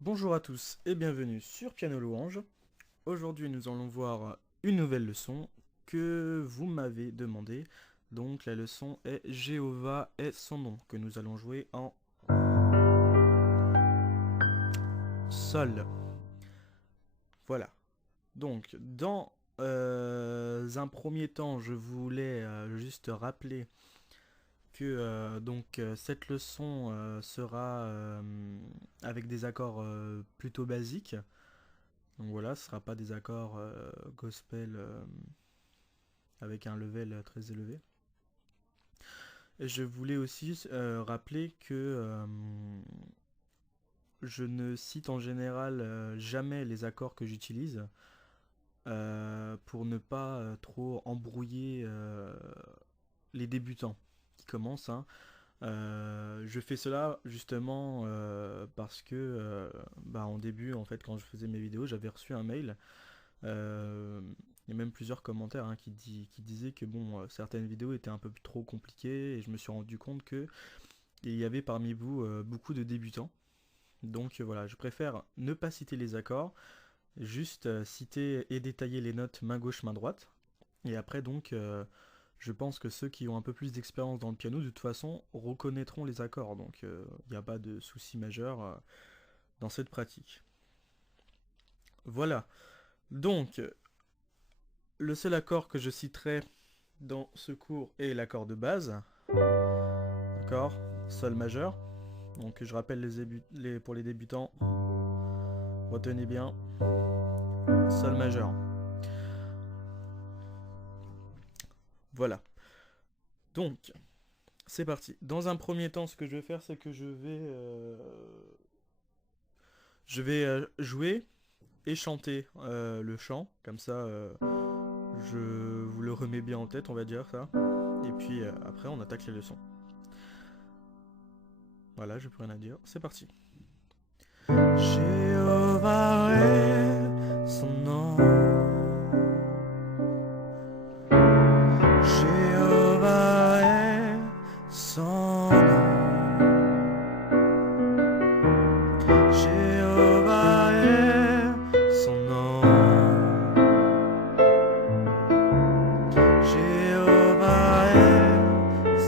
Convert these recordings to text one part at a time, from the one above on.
Bonjour à tous et bienvenue sur Piano Louange. Aujourd'hui nous allons voir une nouvelle leçon que vous m'avez demandé. Donc la leçon est Jéhovah est son nom, que nous allons jouer en Sol. Voilà. Donc dans un premier temps je voulais juste rappeler que cette leçon sera avec des accords plutôt basiques. Donc voilà, ce ne sera pas des accords gospel avec un level très élevé. Et je voulais aussi rappeler que je ne cite en général jamais les accords que j'utilise pour ne pas trop embrouiller les débutants qui commencent. Je fais cela justement parce que en début, en fait, quand je faisais mes vidéos, j'avais reçu un mail. Il y a même plusieurs commentaires qui disaient que certaines vidéos étaient un peu trop compliquées et je me suis rendu compte que il y avait parmi vous beaucoup de débutants. Donc voilà, je préfère ne pas citer les accords, juste citer et détailler les notes main gauche, main droite. Et après je pense que ceux qui ont un peu plus d'expérience dans le piano, de toute façon, reconnaîtront les accords. Donc il n'y a pas de souci majeur dans cette pratique. Voilà. Donc, le seul accord que je citerai dans ce cours est l'accord de base. D'accord, Sol majeur. Donc je rappelle pour les débutants. Retenez bien. Sol majeur. Voilà. Donc, c'est parti. Dans un premier temps, ce que je vais faire, c'est que je vais jouer et chanter le chant. Comme ça, je vous le remets bien en tête, on va dire ça. Et puis après, on attaque les leçons. Voilà, j'ai plus rien à dire. C'est parti. Jéhovah est son nom. Jéhovah est son nom. Jéhovah est son nom. Jéhovah est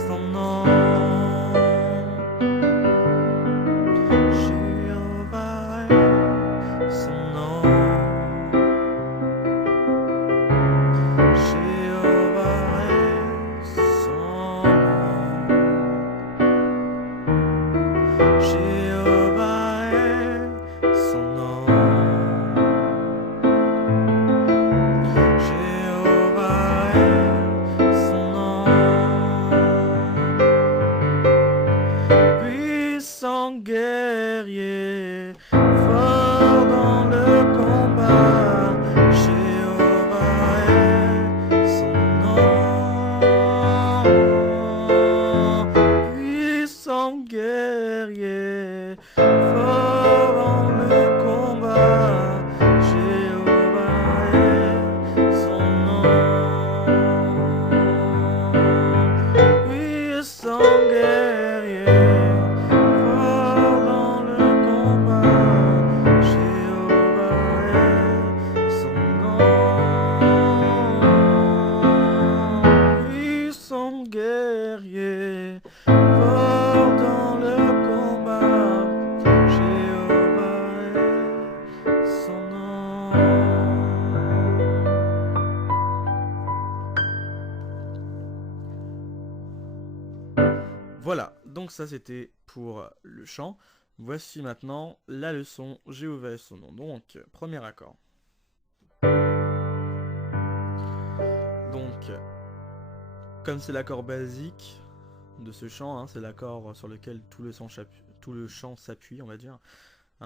son nom. Jéhovah est son nom. Jéhovah est son nom. Jéhovah est son nom. Jéhovah est son nom. Puissant guerrier, fort dans le combat, Jéhovah est son nom. Puissant guerrier, fort dans le combat, Jéhovah est son nom. Puissant guerrier, fort dans le combat, Jéhovah est son nom. Puissant guerrier, fort dans le combat, Jéhovah est son nom. Voilà, donc ça c'était pour le chant. Voici maintenant la leçon Jéhovah est son nom. Donc, premier accord. Donc, comme c'est l'accord basique de ce chant, c'est l'accord sur lequel tout le chant s'appuie, on va dire.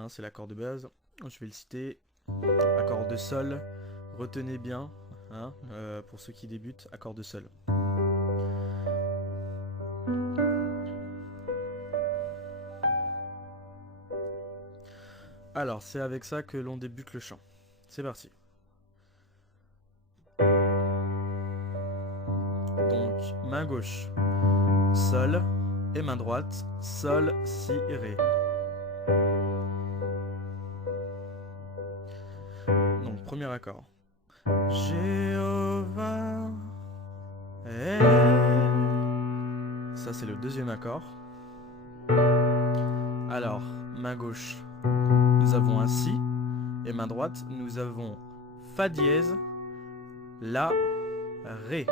C'est l'accord de base. Je vais le citer. Accord de sol. Retenez bien, pour ceux qui débutent, accord de sol. Alors, c'est avec ça que l'on débute le chant. C'est parti. Donc, main gauche, Sol, et main droite, Sol, Si, Ré. premier accord. Jéhovah est... Ça c'est le deuxième accord. Alors, main gauche, nous avons un Si. Et main droite, nous avons Fa dièse, La, Ré.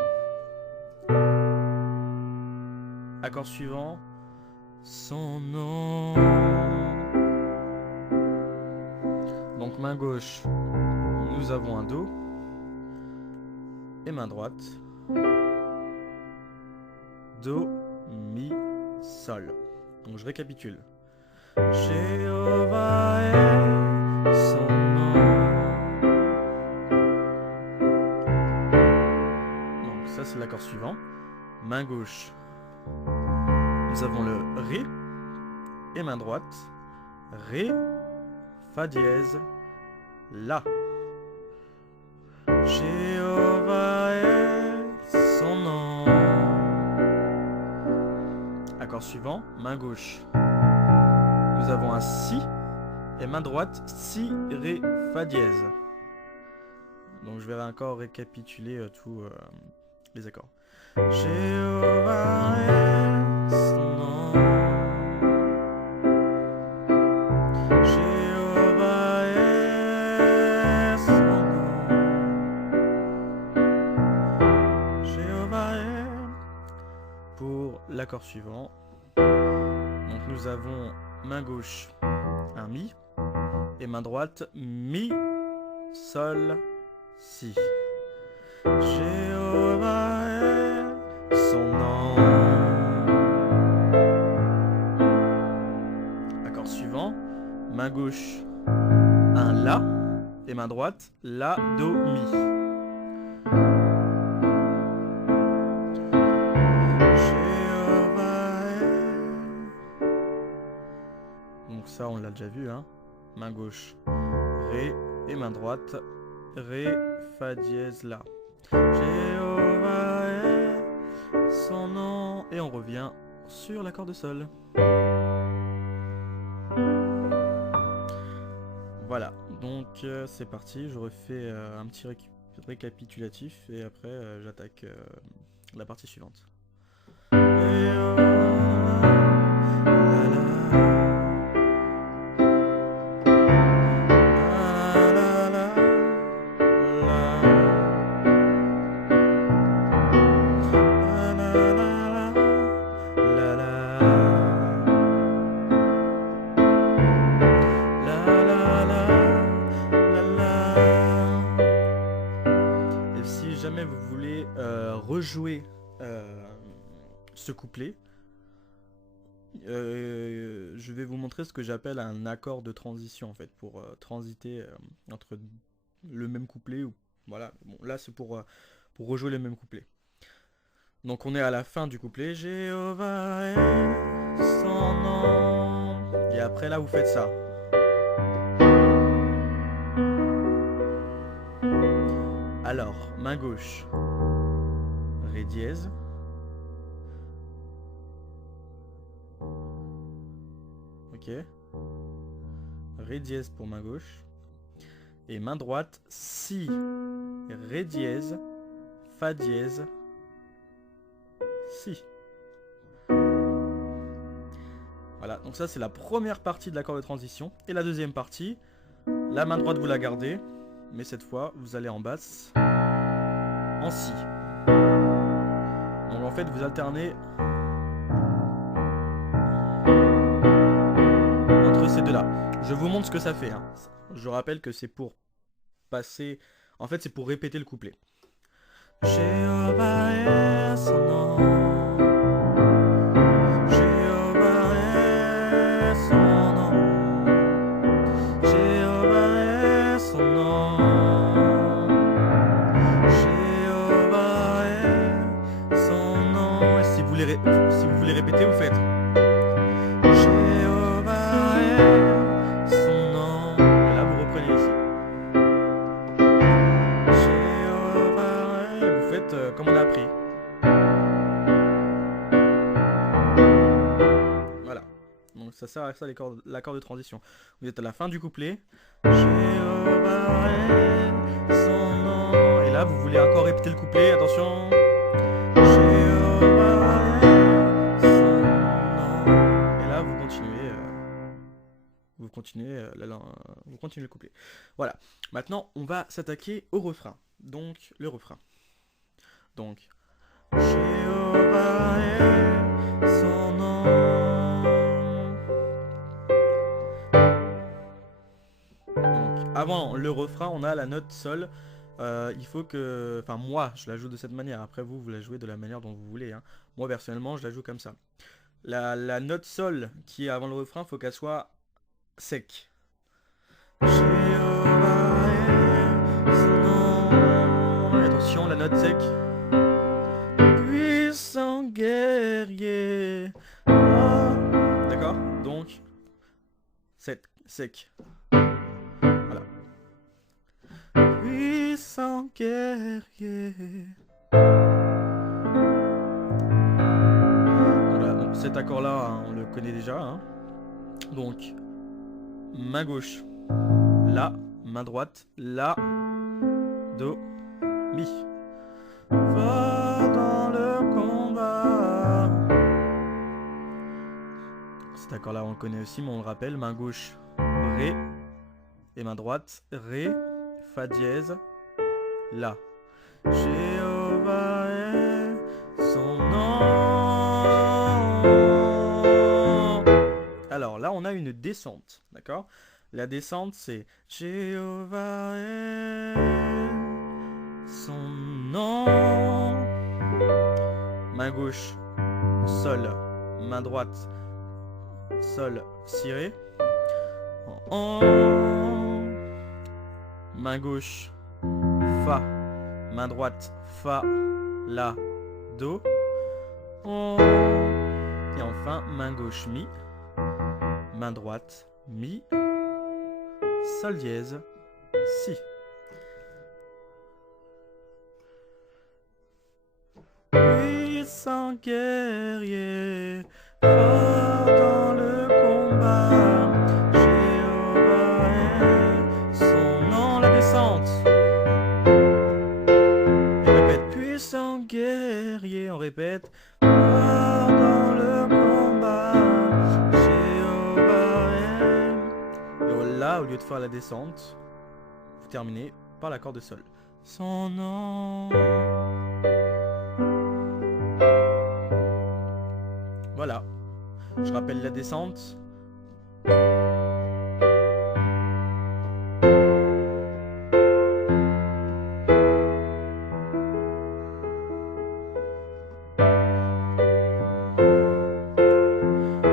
Accord suivant, son nom. Donc main gauche, nous avons un Do. Et main droite, Do, Mi, Sol. Donc je récapitule. Jéhovah est son nom. Donc ça c'est l'accord suivant. Main gauche, nous avons le Ré. Et main droite, Ré, Fa dièse, La. Jéhovah est son nom. Accord suivant, main gauche. Nous avons un Si. Et main droite, Si, Ré, Fa dièse. Donc je vais encore récapituler tous les accords. Jéhovah est son nom. Jéhovah est son nom. Jéhovah est. Pour l'accord suivant, donc nous avons main gauche un Mi et main droite Mi, Sol, Si. Jéhovah est son nom. Accord suivant, main gauche un La et main droite La, Do, Mi. Ça on l'a déjà vu, hein. Main gauche Ré et main droite Ré, Fa dièse, La. Jéhovah est son nom. Et on revient sur l'accord de Sol. Voilà, donc c'est parti. Je refais un petit récapitulatif et après j'attaque la partie suivante. Rejouer ce couplet, je vais vous montrer ce que j'appelle un accord de transition en fait, pour transiter entre le même couplet ou voilà. Bon, là c'est pour rejouer le même couplet. Donc on est à la fin du couplet. Jéhovah est son nom. Et après là vous faites ça. Alors main gauche. Ré dièse. Ok. Ré dièse pour main gauche. Et main droite, Si, Ré dièse, Fa dièse, Si. Voilà, donc ça c'est la première partie de l'accord de transition. Et la deuxième partie, la main droite vous la gardez, mais cette fois vous allez en basse, en Si. Donc en fait vous alternez entre ces deux là. Je vous montre ce que ça fait, hein. Je rappelle que c'est pour passer, en fait c'est pour répéter le couplet. Jéhovah est son nom. Jéhovah est son nom. Jéhovah est son nom. Jéhovah est son nom. Et si vous voulez répéter, vous faites Jéhovah est son nom. Et là vous reprenez ici. Jéhovah est. Et vous faites comme on a appris. Voilà. Donc ça sert à ça l'accord de transition. Vous êtes à la fin du couplet. Jéhovah est son nom. Et là, vous voulez encore répéter le couplet, attention. Jéhovah est son nom. Et là, vous continuez. Vous continuez le couplet. Voilà. Maintenant, on va s'attaquer au refrain. Donc, le refrain. Donc, Jéhovah est son nom. Donc, avant le refrain, on a la note sol. Il faut que... Enfin, moi, je la joue de cette manière. Après, vous la jouez de la manière dont vous voulez. Hein. Moi, personnellement, je la joue comme ça. La note sol qui est avant le refrain, il faut qu'elle soit sec. Jéhovah est son nom. Et attention, la note sec. Puissant guerrier. Ah. D'accord? Donc, sec. Voilà. Puissant guerrier. Voilà, donc cet accord-là, hein, on le connaît déjà. Hein. Donc, main gauche, La, main droite, La, Do, Mi. Va dans le combat. Cet accord-là, on le connaît aussi, mais on le rappelle. Main gauche, Ré, et main droite, Ré, Fa dièse, La. Jéhovah est son nom. Alors là, on a une descente, d'accord? La descente, c'est Jéhovah est son nom. Main gauche, Sol, main droite, Sol, Si, Ré. Main gauche, Fa, main droite, Fa, La, Do. Et enfin, main gauche, Mi, main droite, Mi, Sol dièse, Si. Puissant guerrier, fort dans le combat, Jéhovah est son nom. La descente. On répète, puissant guerrier, on répète, fort dans le combat, Jéhovah est. Et là, au lieu de faire la descente, vous terminez par l'accord de Sol. Son nom. Voilà, je rappelle la descente.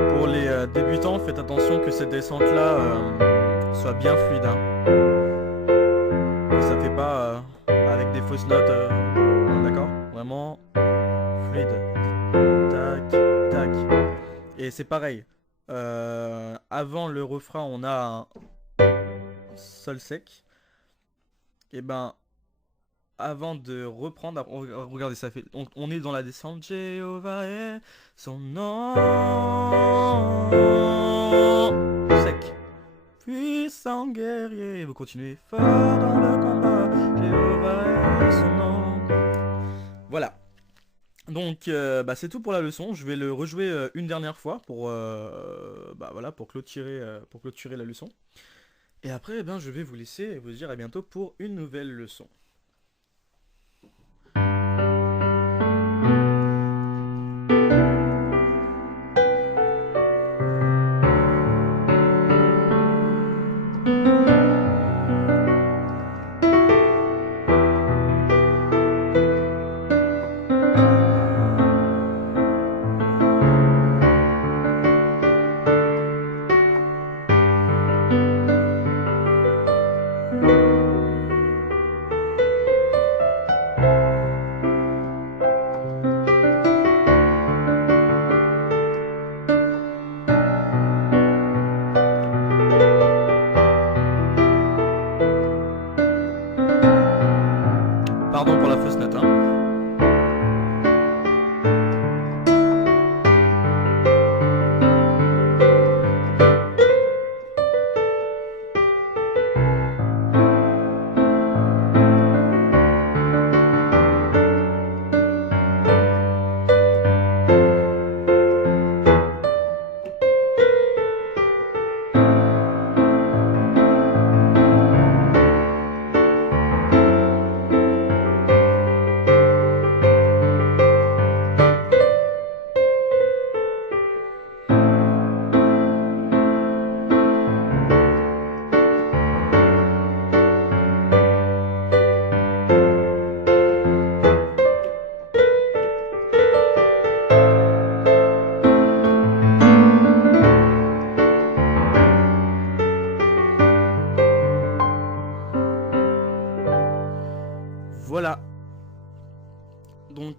Pour les débutants, faites attention que cette descente-là soit bien fluide. Hein. Que ça fait pas avec des fausses notes. D'accord? Vraiment fluide. Tac. Tac. Et c'est pareil. Avant le refrain, on a un Sol sec. Et ben, avant de reprendre, regardez, ça fait. On est dans la descente. Jéhovah est son nom. Sec. Puissant guerrier. Vous continuez. Fort dans le combat. Jéhovah est son nom. Voilà. Donc c'est tout pour la leçon. Je vais le rejouer une dernière fois pour pour clôturer la leçon. Et après je vais vous laisser et vous dire à bientôt pour une nouvelle leçon.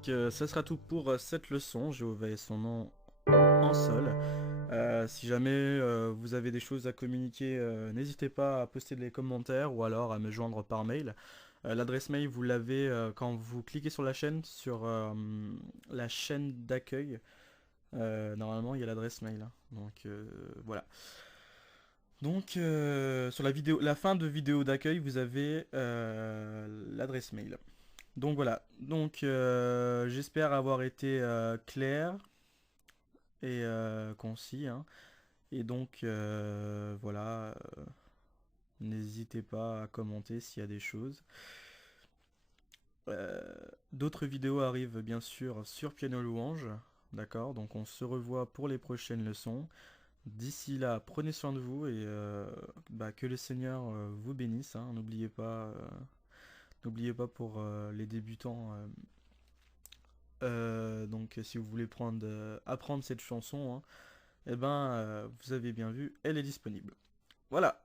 donc ça sera tout pour cette leçon. Jéhovah est son nom en sol. Si jamais vous avez des choses à communiquer, n'hésitez pas à poster des commentaires ou alors à me joindre par mail. L'adresse mail, vous l'avez quand vous cliquez sur la chaîne d'accueil. Normalement, il y a l'adresse mail, hein. Donc voilà. Donc sur la fin de vidéo d'accueil, vous avez l'adresse mail. Donc voilà. Donc j'espère avoir été clair et concis, hein. Et donc voilà. N'hésitez pas à commenter s'il y a des choses. Euh, D'autres vidéos arrivent bien sûr sur Piano Louange. D'accord, donc on se revoit pour les prochaines leçons. D'ici là, prenez soin de vous et que le Seigneur vous bénisse, hein. N'oubliez pas pour les débutants. Donc si vous voulez apprendre cette chanson, hein, eh ben vous avez bien vu, elle est disponible. Voilà.